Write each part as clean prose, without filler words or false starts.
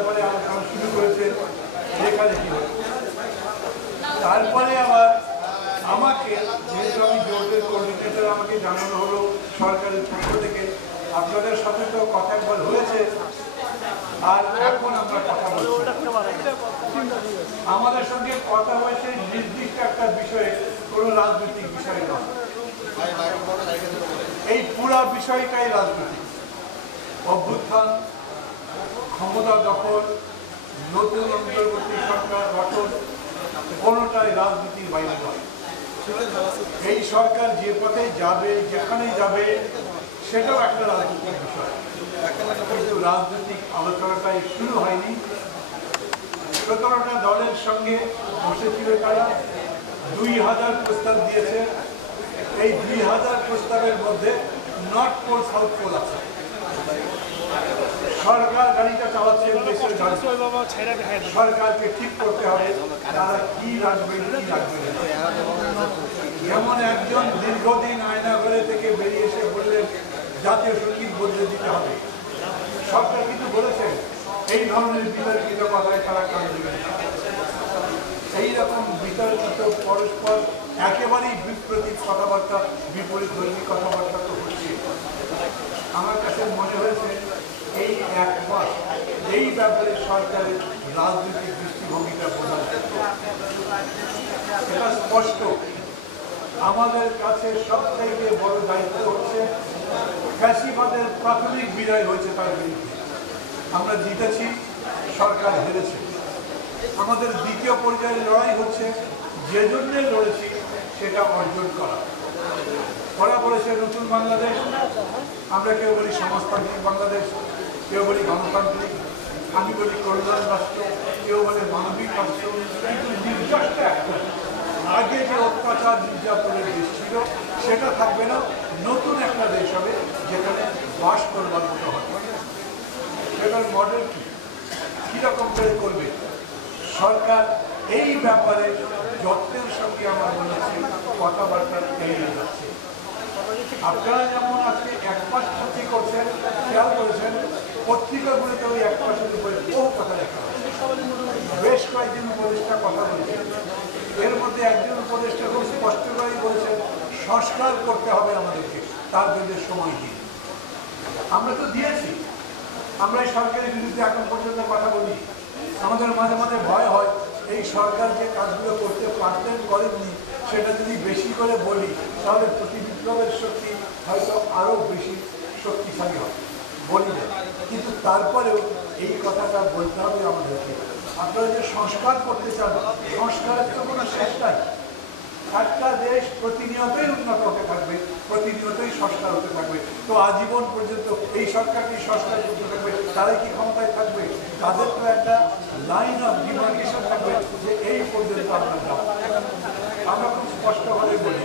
ব্যাপারে আলোচনা শুরু করেছে, লেখালেখি হচ্ছে। তারপরে আবার আমাকে, যেহেতু আমি জোটের কোঅর্ডিনেটর, আমাকে জানানো হলো সরকারের পক্ষ থেকে আপনাদের সাথে তো কথা একবার হয়েছে, আর এখন আমরা কথা বলছি। আমাদের সঙ্গে কথা হয়েছে নির্দিষ্ট একটা বিষয়ে, কোনো রাজনৈতিক বিষয় নয়। এই পুরা বিষয়টাই রাজনৈতিক। অভ্যুত্থান, ক্ষমতা দখল, নতুন অন্তর্বর্তী সরকার গঠন, কোনোটাই রাজনীতির বাইরে নয়। এই সরকার যে পথে যাবে, যেখানেই যাবে, সেটাও একটা রাজনৈতিক বিষয়। কিন্তু রাজনৈতিক আলোচনাটাই শুরু হয়নি। 17টা দলের সঙ্গে বসেছিল তারা, 2000 প্রস্তাব দিয়েছে। এই 2000 প্রস্তাবের মধ্যে নর্থ পোল সাউথ পোল আছে। সরকার গাড়িটা চালাচ্ছে, দেশের গাড়ি। সরকারকে ঠিক করতে হবে তারা কি রাখবে কি রাখবে না। যেমন একজন দীর্ঘদিন আয়নাঘরে থেকে বেরিয়ে এসে বললেন জাতীয় সঙ্গীত বদলে দিতে হবে। সরকার কিন্তু বলেছেন এই ধরনের বিতর্কিত কথায় তারা কান দেবেন না। এইরকম বিতর্কিত পরস্পর একেবারেই বিপ্রতীক কথাবার্তা, বিপরীত ধর্মী কথাবার্তা তো হচ্ছে। আমার কাছে মনে হয়েছে এই এক মাস এই ব্যাপারে সরকারের রাজনৈতিক দৃষ্টিভঙ্গিটা বোঝা যাচ্ছে। এটা স্পষ্ট। আমাদের কাছে সব থেকে বড় দায়িত্ব হচ্ছে ফ্যাসিবাদের প্রাথমিক বিজয় হয়েছে তার বিরুদ্ধে। আমরা জিতেছি, সরকার হেরেছে। আমাদের দ্বিতীয় পর্যায়ের লড়াই হচ্ছে যে জন্য লড়েছি সেটা অর্জন করা। ওরা বলেছে নতুন বাংলাদেশ, আমরা কেউ বলি সমাজতান্ত্রিক বাংলাদেশ, কেউ বলি গণতান্ত্রিক, আমি বলি কল্যাণ রাষ্ট্র, কেউ বলে মানবিক রাষ্ট্র। কিন্তু নির্যাতন একটা, আগে যে অত্যাচার নির্যাতনের দেশ ছিল সেটা থাকবে না, নতুন একটা দেশ হবে যেখানে বাস করবার মতো হবে। সেটার মডেল কি, কীরকম করে করবে সরকার, এই ব্যাপারে যত্নের সঙ্গে আমার মনে হচ্ছে কথাবার্তা এড়িয়ে যাচ্ছে। আপনারা যেমন আজকে 1 মাস ক্ষতি করছেন, খেয়াল করেছেন পত্রিকাগুলিতে ওই 1 মাসের উপরে বহু কথা লেখা হয়েছে। বেশ কয়েকজন উপদেষ্টা কথা বলেছেন, এর মধ্যে একজন উপদেষ্টা খুব স্পষ্ট করেই বলেছেন সংস্কার করতে হবে আমাদেরকে, তার জন্য সময় দিন। আমরা তো দিয়েছি, আমরা এই সরকারের বিরুদ্ধে এখন পর্যন্ত কথা বলি। আমাদের মাঝে মাঝে ভয় হয় এই সরকার যে কাজগুলো করতে পারতেন, করেননি, সেটা যদি বেশি করে বলি তাহলে প্রতিবিপ্লবের শক্তি হয়তো আরও বেশি শক্তিশালী হবে, বলি না। কিন্তু তারপরেও এই কথাটা বলতে হবে আমাদেরকে। আপনারা যে সংস্কার করতে চান, সংস্কারের তো কোনো শেষ নাই। একটা দেশ প্রতিনিয়তই উন্নত হতে থাকবে, প্রতিনিয়তই সংস্কার হতে থাকবে। তো আজীবন পর্যন্ত এই সরকারটি সংস্কার করতে থাকবে, তারাই কি ক্ষমতায় থাকবে? তাদের তো একটা লাইন অফ ডিমার্কেশন থাকবে যে এই পর্যন্ত আমরা যাব। আমরা খুব স্পষ্টভাবে বলি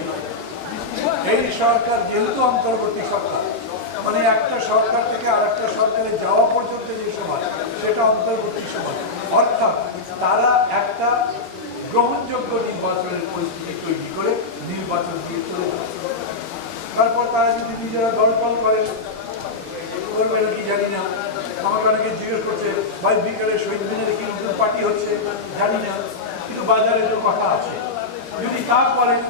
এই সরকার যেহেতু অন্তর্বর্তী সরকার, মানে একটা সরকার থেকে আর একটা সরকারে যাওয়া পর্যন্ত যে সময়, সেটা অন্তর্বর্তী সময়। অর্থাৎ তারা একটা গ্রহণযোগ্য নির্বাচনের পরিস্থিতি তৈরি করে নির্বাচন দিয়ে চলে যাচ্ছে। তারপর তারা যদি নিজেরা দলবল করে, করবে নাকি জানি না। আমাকে অনেকে জিজ্ঞেস করছে ভাই বিকেলে শহীদ মিনারে কি নতুন পার্টি হচ্ছে, জানি না, কিন্তু বাজারে তো কথা আছে। যদি তা করেন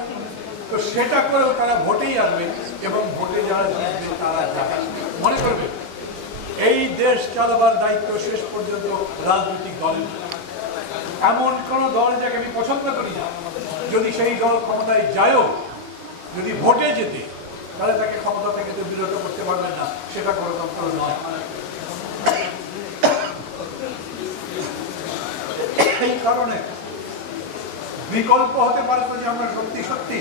তো সেটা করেও তারা ভোটেই আসবে, এবং ভোটে যারা জিতবে তারা যাবে। মনে করবে এই দেশ চালাবার দায়িত্ব শেষ পর্যন্ত রাজনৈতিক দলের। এমন কোনো দল যাকে আমি পছন্দ করি না, যদি সেই দল ক্ষমতায় যায়ও, যদি ভোটে যেতে, তাহলে তাকে ক্ষমতা থেকে তো বিরত করতে পারবেন না, সেটা গণতন্ত্র নয়। এই কারণে বিকল্প হতে পারতো যে আমরা সত্যি সত্যি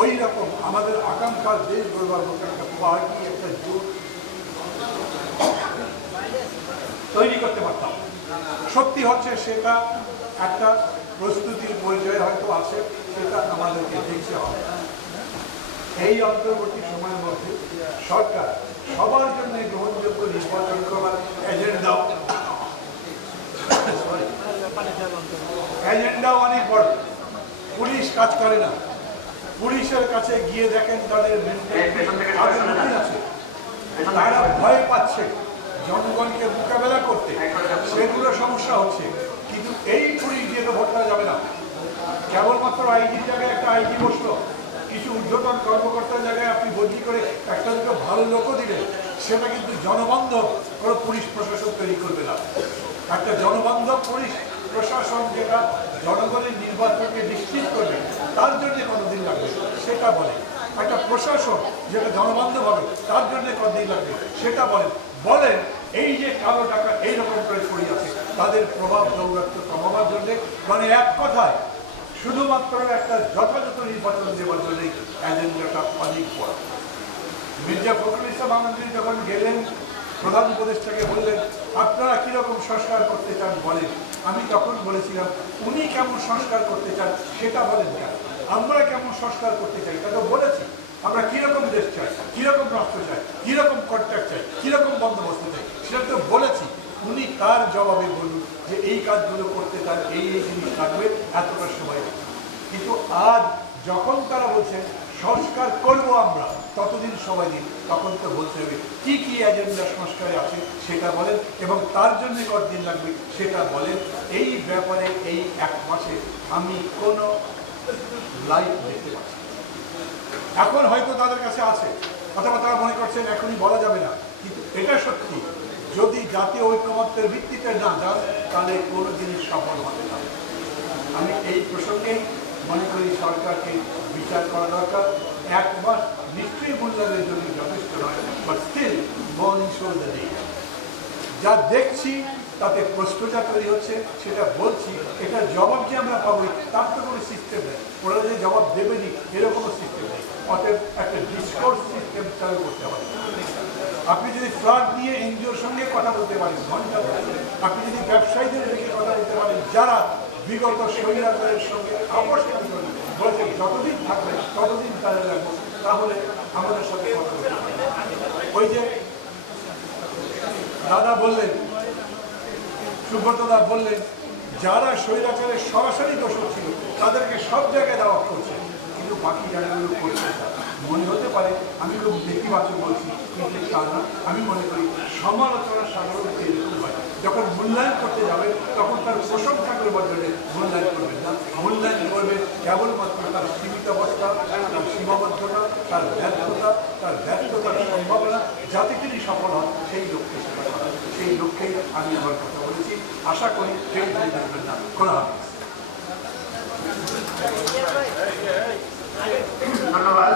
ওই রকম আমাদের আকাঙ্ক্ষার দেশ গড়বার মতো একটা পার্টি, একটা জোট তৈরি করতে পারতাম। সত্যি হচ্ছে সেটা একটা প্রস্তুতির পরিচয় হয়তো আছে, সেটা আমাদেরকে দেখতে হবে। এই অন্তর্বর্তী সময়ের মধ্যে সরকার সবার জন্য গ্রহণযোগ্য নির্বাচন করার এজেন্ডাও অনেক বড়। পুলিশ কাজ করে না, পুলিশের কাছে গিয়ে দেখেন তাদের আছে, তারা ভয় পাচ্ছে জনগণকে মোকাবেলা করতে, সেগুলো কেবলমাত্র আইজির জায়গায় একটা আইজি বসলো, কিছু ঊর্ধ্বতন কর্মকর্তার জায়গায় আপনি বদলি করে একটা দুটো ভালো লোকও দিলেন, সেটা কিন্তু জনবান্ধব কোনো পুলিশ প্রশাসন তৈরি করবে না। একটা জনবান্ধব পুলিশ প্রশাসন যেটা জনগণের নির্বাচনকে নিশ্চিত করবে, তার জন্য কতদিন লাগবে সেটা বলে। একটা প্রশাসন যেটা জনবান্ধব হবে, তার জন্য কতদিন লাগবে সেটা বলেন। বলেন এই যে কালো টাকা এইরকম করে ছড়িয়ে আছে, তাদের প্রভাব দৌরাত্ম্য কমাবার জন্য, মানে এক কথায় শুধুমাত্র একটা যথাযথ নির্বাচন দেওয়ার জন্যই এজেন্ডাটা অনেক বড়। মির্জা ফখরুল ইসলাম আলমগীর যখন গেলেন, প্রধান উপদেষ্টাকে বললেন আপনারা কিরকম সংস্কার করতে চান বলেন। আমি তখন বলেছিলাম উনি কেমন সংস্কার করতে চান সেটা বলেন কেন, আমরা কেমন সংস্কার করতে চাই তা তো বলেছি। আমরা কিরকম দেশ চাই, কিরকম রাষ্ট্র চাই, কিরকম কন্ট্রাক্ট চাই, কিরকম বন্দোবস্ত চাই সেটা তো বলেছি। উনি তার জবাবে বলুন যে এই কাজগুলো করতে তার এই এই জিনিস লাগবে, এতটা সময়। কিন্তু আজ যখন তারা বলছেন সংস্কার করব আমরা, ততদিন সময় দিন, তখন তো বলতে হবে কি কি এজেন্ডা সংস্কারে আছে সেটা বলেন, এবং তার জন্য কতদিন লাগবে সেটা বলেন। এই ব্যাপারে এই এক মাসে আমি কোনো লাইভ দেখতে পাচ্ছি। এখন হয়তো তাদের কাছে আছে, অথবা তারা মনে করছেন এখনই বলা যাবে না, কিন্তু এটা সত্যি যদি জাতীয় ঐক্যমত্যের ভিত্তিতে না যান তাহলে কোনো জিনিস সফল হবে না। আমি এই প্রসঙ্গেই মনে করি সরকারকে বিচার করা দরকার। এক মাস নিশ্চয়ই মূল্যায়নের জন্য যথেষ্ট নয়, বাট স্টিল যা দেখছি তাতে প্রশ্নটা তৈরি হচ্ছে, সেটা বলছি। এটার জবাব যে আমরা পাবো তার তো কোনো সিস্টেম নেই, ওরা যে জবাব দেবেনি এরকমও সিস্টেম নেই। অতএব একটা ডিসকোর্স সিস্টেম চালু করতে হবে। আপনি যদি ফ্লাড নিয়ে এনজিওর সঙ্গে কথা বলতে পারেন ঘন্টা, আপনি যদি ব্যবসায়ীদের সঙ্গে কথা বলতে পারেন যারা বিগত স্বৈরাচারের সঙ্গে আপোষ করেন, বলছে যতদিন থাকবে ততদিন তাদের রাখবো, তাহলে আমাদের সাথে কথা বলতে হবে। ওই যে দাদা বললেন, সুব্রতদা বললেন, যারা স্বৈরাচারের সরাসরি দোষী ছিল তাদেরকে সব জায়গায় দেওয়া করছে, কিন্তু বাকি জায়গাগুলো করছে। মনে হতে পারে আমি খুব নেতিবাচক বলছি, কিন্তু তা না। আমি মনে করি সমালোচনা সাধারণত এরকম হয়, যখন মূল্যায়ন করতে যাবেন তখন তার প্রশংসা করবার জন্য মূল্যায়ন করবেন না, মূল্যায়ন করবেন কেবলমাত্র তার সীমিত অবস্থা, তার সীমাবদ্ধতা, তার ব্যর্থতার সম্ভাবনা, যাতে তিনি সফল হন সেই লক্ষ্যে সেটা করা। সেই লক্ষ্যেই আমি আমার কথা বলেছি। আশা করি সেই ভুল দেখবেন না। খোলা হবে। ধন্যবাদ।